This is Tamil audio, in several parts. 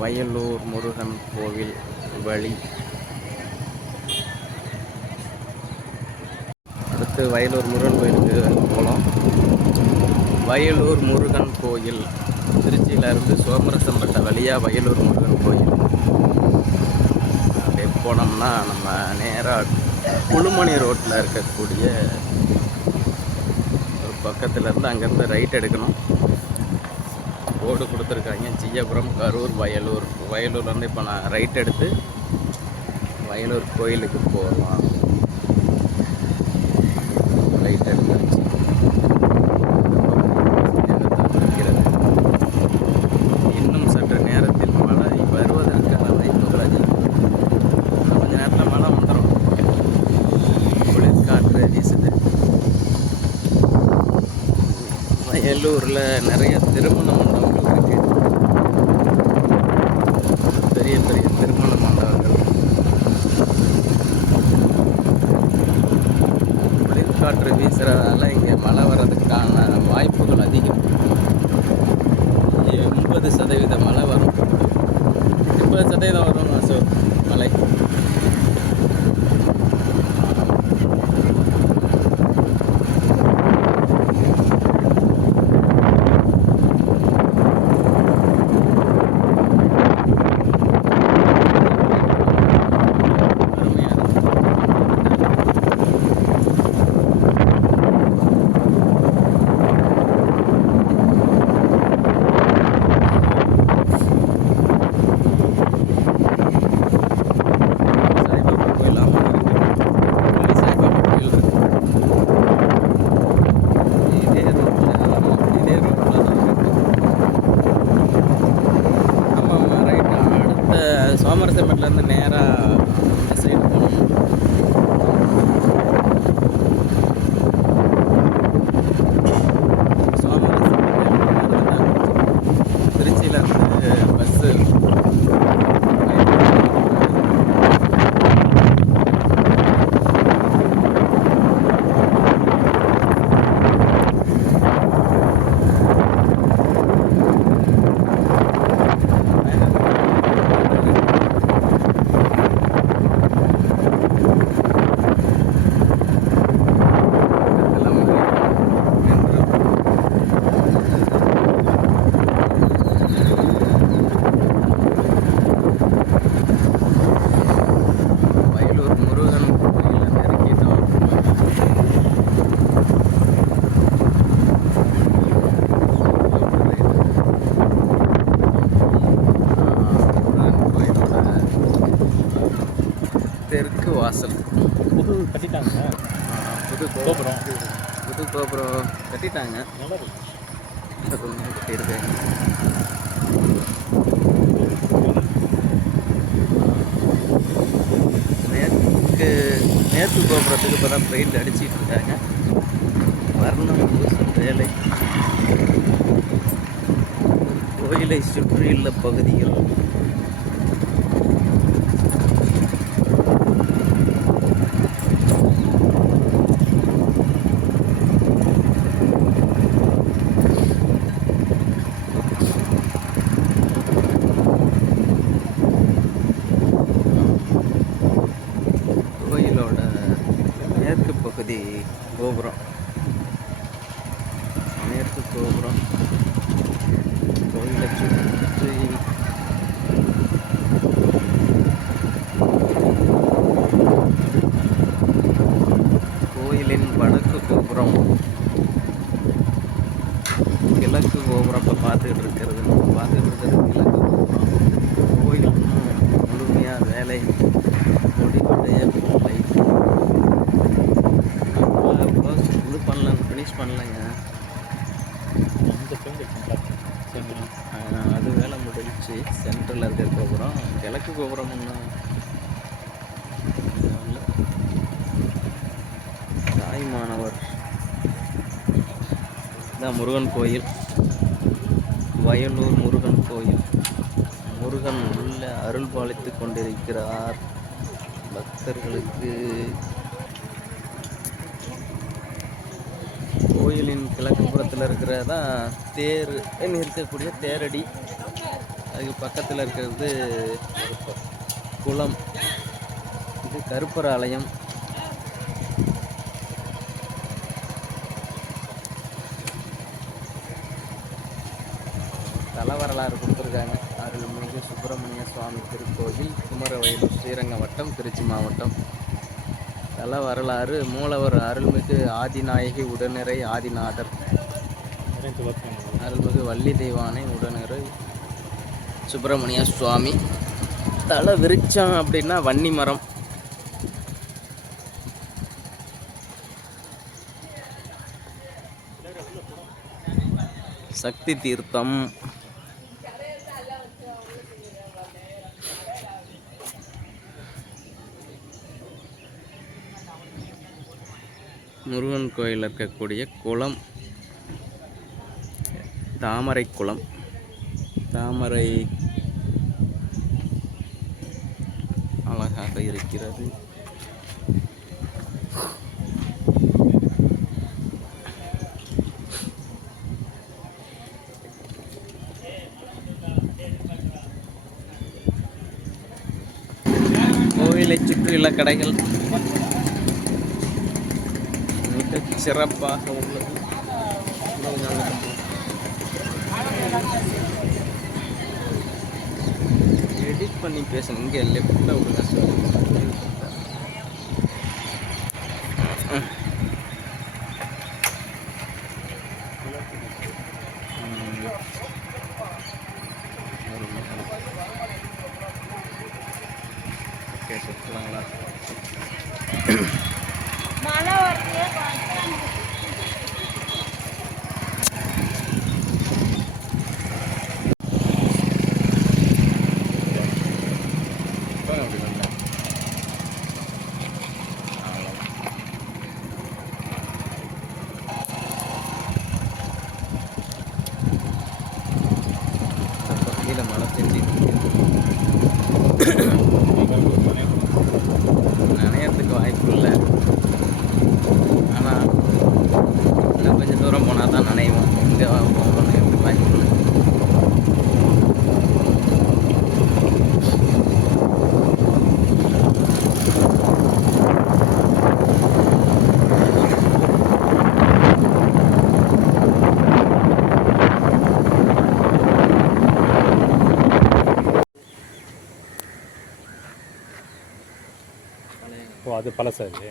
வயலூர் முருகன் கோவில் வழி. அடுத்து வயலூர் முருகன் கோயிலுக்கு போகலாம். வயலூர் முருகன் கோயில் திருச்சியிலேருந்து சோமரசம்பேட்டை வழியாக வயலூர் முருகன் கோயில் அப்படியே போனோம்னா நம்ம நேராக குழுமணி ரோட்டில் இருக்கக்கூடிய ஒரு பக்கத்துலேருந்து அங்கேருந்து ரைட் எடுக்கணும். போர்டு கொடுத்துருக்காங்க ஜியபுரம், கரூர், வயலூர். வயலூர்லேருந்து இப்போ நான் ரைட் எடுத்து வயலூர் கோயிலுக்கு போகலாம். ரைட் எடுத்தாச்சு. இன்னும் சற்று நேரத்தில் மழை வருவதற்கான வாய்ப்புகள் அதிகம். கொஞ்ச நேரத்தில் மழை வந்துடும். குளிர்காற்று வீசுது. வயலூரில் நிறைய திருமண மண்டபங்கள் இருக்கு. பெரிய பெரிய திருமண மண்டபங்கள். குளிர்காற்று வீசுறதால இங்கே மழை வர்றதுக்கான வாய்ப்புகள் அதிகம். 80% மழை வரும். 80% வரும் மழை. சோமரசம்பேட்டிலேருந்து நேராக இந்த சைடு போகணும். திருச்சியிலேருந்து பஸ்ஸு தெற்கு வாசல் புது கட்டிட்டாங்க. புது கோபுரம் கட்டிட்டாங்க. கட்டியிருக்காங்க. மேற்கு கோபுரத்துக்கு இப்போ தான் பெயிண்ட் அடிச்சிட்டு இருக்காங்க. வர்ணம் பூசும் வேலை. கோயிலை சுற்றியுள்ள பகுதிகள் மேற்கு பகுதி கோபுரம். மேற்கு கோபுரம் கோயிலை சுற்றி கோயிலின் வடக்கு கோபுரம், கிழக்கு கோபுரம் இப்போ பார்த்துக்கிட்டு இருக்கிறது கிழக்கு கோபுரம். கோயில் முழுமையாக வேலை முடிவடைய ஃபினிஷ் பண்ணலைங்க. அது வேலை முடிஞ்சிச்சு. சென்ட்ரலில் இருக்கிற கோபுரம், கிழக்கு கோபுரம் ஒன்றும் தாய்மானவர் இதான் முருகன் கோயில். வயலூர் முருகன் கோயில். முருகன் உள்ள அருள் பாலித்து கொண்டிருக்கிறார் பக்தர்களுக்கு. கோயிலின் கிழக்கு புறத்தில் இருக்கிறதான் தேர் இருக்கக்கூடிய தேரடி. அதுக்கு பக்கத்தில் இருக்கிறது குளம். இது கருப்பர் ஆலயம். தல வரலாறு கொடுத்துருக்காங்க. அருள்மிகு சுப்பிரமணிய சுவாமி திருக்கோவில், குமரவயலூர், ஸ்ரீரங்கம் வட்டம், திருச்சி மாவட்டம். தல வரலாறு: மூலவர் அருள்மிகு ஆதிநாயகி உடனிறை ஆதிநாதர், அருள்மிகு வள்ளி தெய்வானை உடனிறை சுப்பிரமணிய சுவாமி. தல விருட்சம் அப்படின்னா வன்னி மரம். சக்தி தீர்த்தம். முருகன் கோயில் இருக்கக்கூடிய குளம் தாமரை குளம். தாமரை அழகாக இருக்கிறது. கோயிலை சுற்றியுள்ள கடைகள் மிக சிறப்பாக உள்ளது. எடிட் பண்ணி பேசணும். இங்கே லெஃப்டில் விடுங்க சார். சுற்றுலாங்களா? கீழே மழை பெஞ்சிட்டு நனையறதுக்கு வாய்ப்பு இல்லை. ஆனால் இன்னும் கொஞ்சம் தூரம் போனால் தான் நனைவோம். இங்கே நனையறதுக்கு வாய்ப்பு இல்லை. ஓ, அது பழசா இது?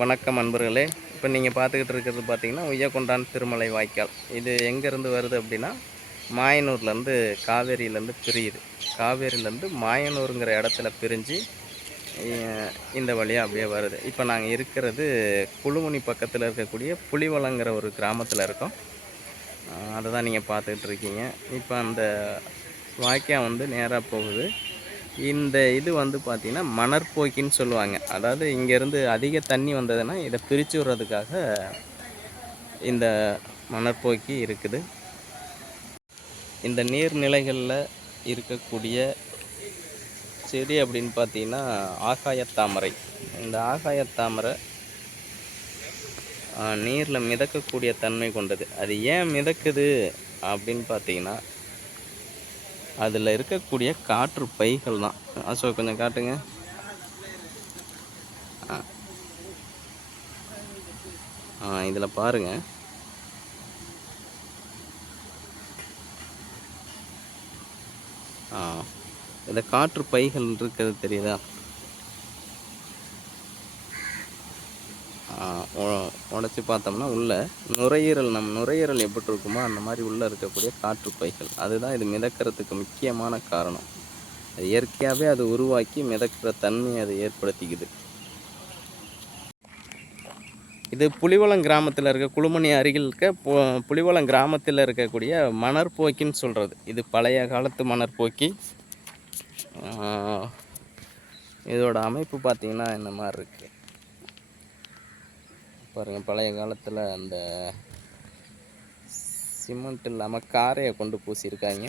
வணக்கம் அன்பர்களே. இப்போ நீங்கள் பார்த்துக்கிட்டு இருக்கிறது பார்த்தீங்கன்னா உய்யக்கொண்டான் திருமலை வாய்க்கால். இது எங்கேருந்து வருது அப்படின்னா மாயனூர்லேருந்து, காவேரியிலேருந்து பிரியுது. காவேரியிலேருந்து மாயனூருங்கிற இடத்துல பிரிஞ்சு இந்த வழியாக அப்படியே வருது. இப்போ நாங்கள் இருக்கிறது குழுமுனி பக்கத்தில் இருக்கக்கூடிய புலிவளங்கிற ஒரு கிராமத்தில் இருக்கோம். அதை தான் நீங்கள் பார்த்துக்கிட்டு இருக்கீங்க. இப்போ அந்த வாய்க்கால் வந்து நேராக போகுது. இந்த இது வந்து பார்த்திங்கன்னா மணற்போக்கின்னு சொல்லுவாங்க. அதாவது இங்கேருந்து அதிக தண்ணி வந்ததுன்னா இதை பிரித்து விடுறதுக்காக இந்த மணற்போக்கி இருக்குது. இந்த நீர்நிலைகளில் இருக்கக்கூடிய செடி அப்படின்னு பார்த்திங்கன்னா ஆகாயத்தாமரை. இந்த ஆகாயத்தாமரை நீரில் மிதக்கக்கூடிய தன்மை கொண்டது. அது ஏன் மிதக்குது அப்படின்னு பார்த்திங்கன்னா அதில் இருக்கக்கூடிய காற்று பைகள் தான். அசோக் கொஞ்சம் காட்டுங்க. இதில் பாருங்கள், இதில் காற்று பைகள் இருக்கிறது தெரியுதா? உடச்சி பார்த்தோம்னா உள்ள நுரையீரல், நம் நுரையீரல் எப்படி இருக்குமோ அந்த மாதிரி உள்ளே இருக்கக்கூடிய காற்று பைகள், அதுதான் இது மிதக்கிறதுக்கு முக்கியமான காரணம். அது இயற்கையாகவே அது உருவாக்கி மிதக்கிற தன்மையை அதை ஏற்படுத்திக்குது. இது புலிவலம் கிராமத்தில் இருக்க, குழுமணி அருகில் இருக்க புலிவலம் கிராமத்தில் இருக்கக்கூடிய மணற்போக்கின்னு சொல்கிறது. இது பழைய காலத்து மணற்போக்கி. இதோட அமைப்பு பார்த்திங்கன்னா இந்த மாதிரி இருக்குது பாருங்கள். பழைய காலத்தில் அந்த சிமெண்ட் இல்லாமல் காரையை கொண்டு பூசியிருக்காங்க.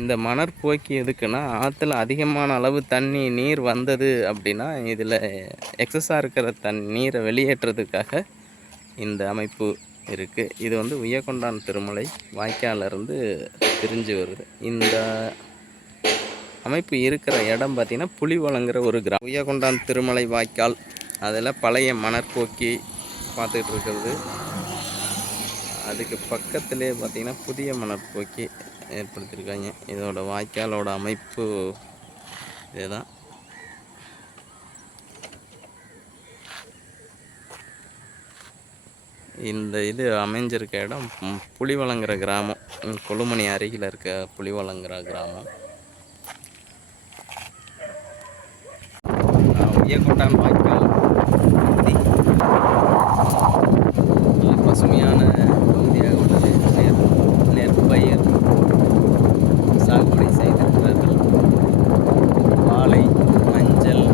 இந்த மணற்போக்கி எதுக்குன்னா, ஆற்றுல அதிகமான அளவு நீர் வந்தது அப்படின்னா இதில் எக்ஸஸாக இருக்கிற நீரை வெளியேற்றுறதுக்காக இந்த அமைப்பு இருக்குது. இது வந்து உய்யக்கொண்டான் திருமலை வாய்க்காலிருந்து பிரிஞ்சு வருது. இந்த அமைப்பு இருக்கிற இடம் பார்த்திங்கன்னா புலிவலங்கிற ஒரு கிராமம். உய்யக்கொண்டான் திருமலை வாய்க்கால், அதில் பழைய மணற்போக்கி பார்த்துக்கிட்டு இருக்கிறது. அதுக்கு பக்கத்திலே பார்த்திங்கன்னா புதிய மணற்போக்கி ஏற்படுத்தியிருக்காங்க. இதோட வாய்க்காலோட அமைப்பு இதுதான். இந்த இது அமைஞ்சிருக்க இடம் புலிவலங்கிற கிராமம், கொழுமணி அருகில் இருக்க புலிவலங்கிற கிராமம். உய்யக்கொண்டான் வாய்க்கால் பகுதி பசுமையான பகுதியாக உள்ளது. நெற்பயிர் சாகுபடி செய்திருக்கிறார்கள். வாழை, மஞ்சள்,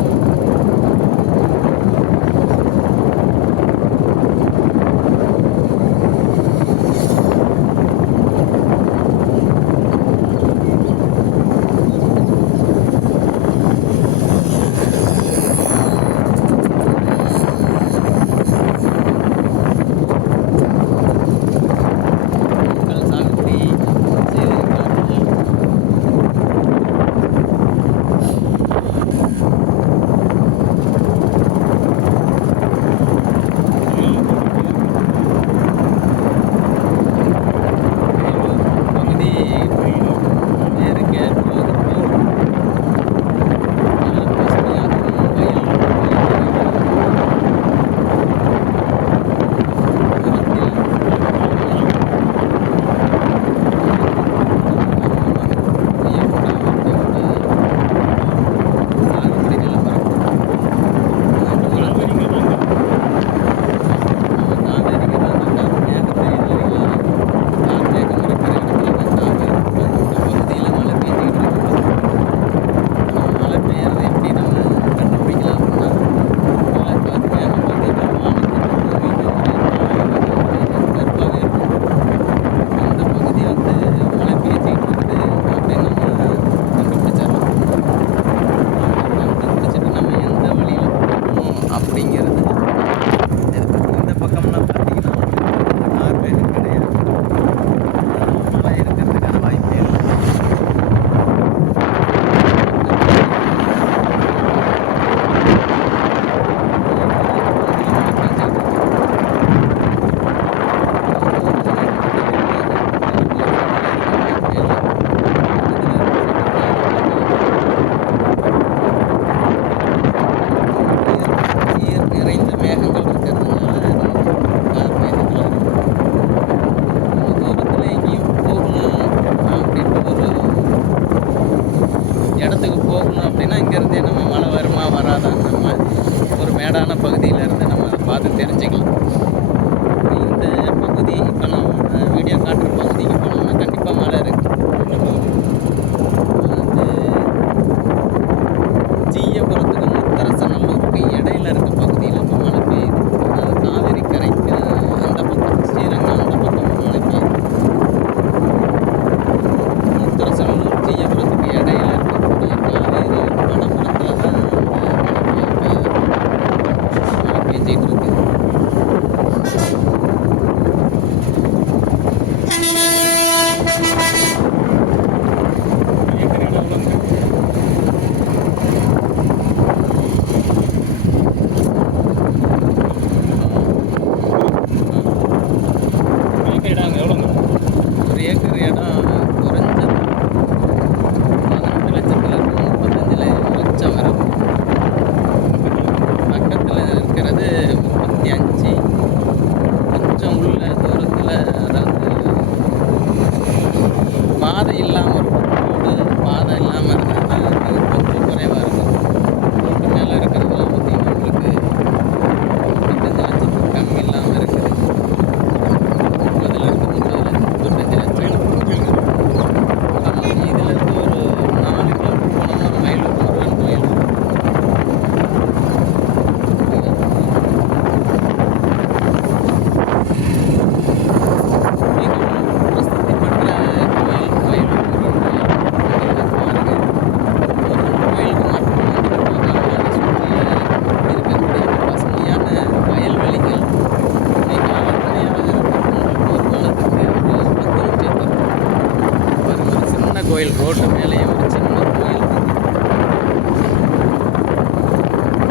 ரோட்டு மேலேயே ஒரு சின்ன கோயில் இருக்கு.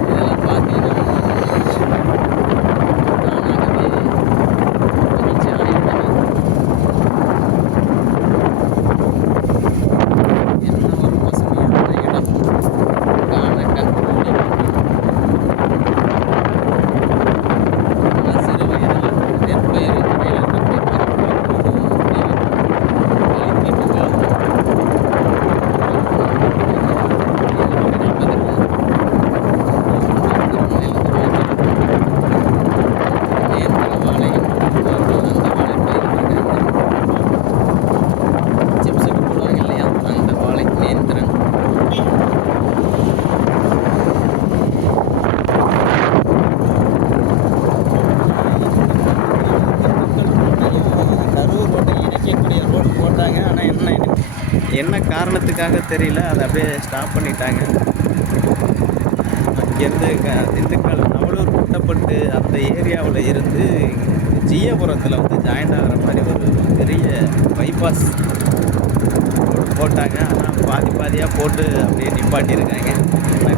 இதெல்லாம் பார்த்தீங்கன்னா தானாகவே மகிழ்ச்சி ஆகிவிட்டது. என்ன ஒரு பசுமையான இடம், காண கண் கோடி. நான் சிறு வயதில் நெற்பயிர் கடையில் தப்பி பறக்கும்போது வழித்தீட்டுகள் சிப்ஸுக்கு போடுவாங்க இல்லையா, அந்த வாழை நேந்திரன். கரூர் ரோட்டை இணைக்கக்கூடிய ரோடு போட்டாங்க. ஆனால் என்ன காரணத்துக்காக தெரியல, அதை அப்படியே ஸ்டாப் பண்ணிட்டாங்க. அங்கேருந்து திண்டுக்கல் நவலூர் குட்டப்பட்டு அந்த ஏரியாவில் இருந்து ஜியபுரத்தில் வந்து ஜாயிண்ட் ஆகிற மாதிரி ஒரு பெரிய பைபாஸ் ரோடு போட்டாங்க. ஆனால் பாதியாக போட்டு அப்படியே நிப்பாட்டியிருக்காங்க. ஆனால்